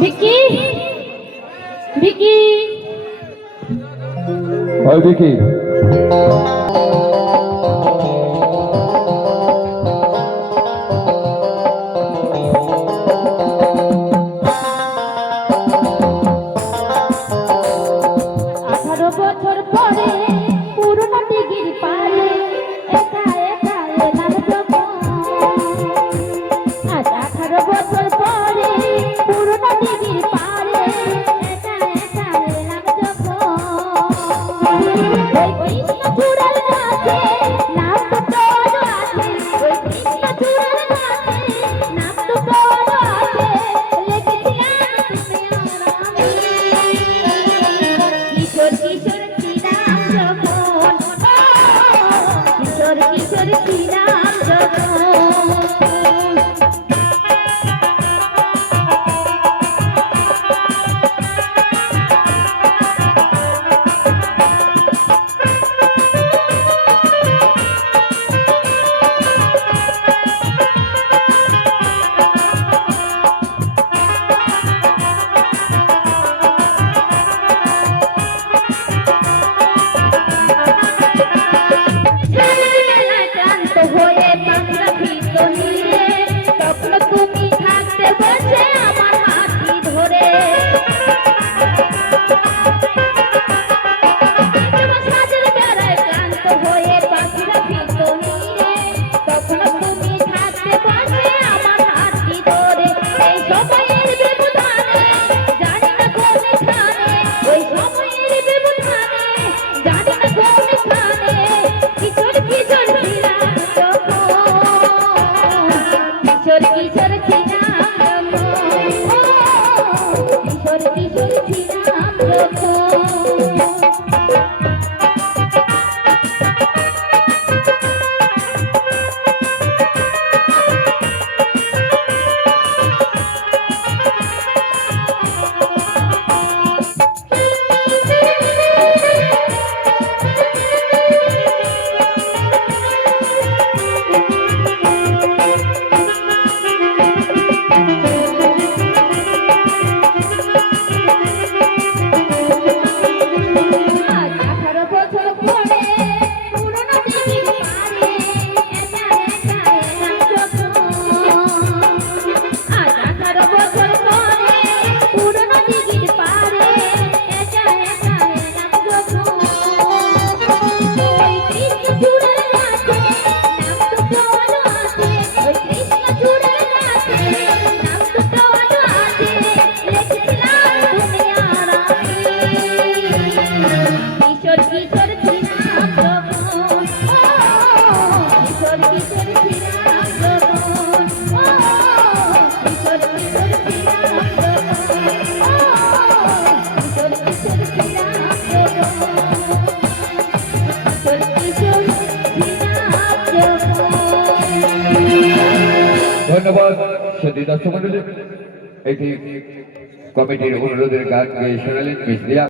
ভিকি ভিকি ওই ভিকি বছর পরে পুরনো দিঘির পারে একা একা এলাম যখন আজ 18 বছর পরে পুরনো দিঘির পারে একা একা এলাম যখন ওই কৃষ্ণ চূড়ার কাছে নাম তো তোর আছে ওই কৃষ্ণ চূড়ার কাছে নাম তো তোর আছে লেগেছিলাম তুমি আর আমি কিশোর কিশোর ছিলাম যখন কিশোর কিশোর ছিলাম যখন কিশোর কিশোর ছিলাম কিশোর কিশোর ছিলাম ধন্যবাদ সত্যি দর্শক মন্ডলী। এটি কমিটির অনুরোধের গান গেয়ে শোনালেন মিস রিয়া।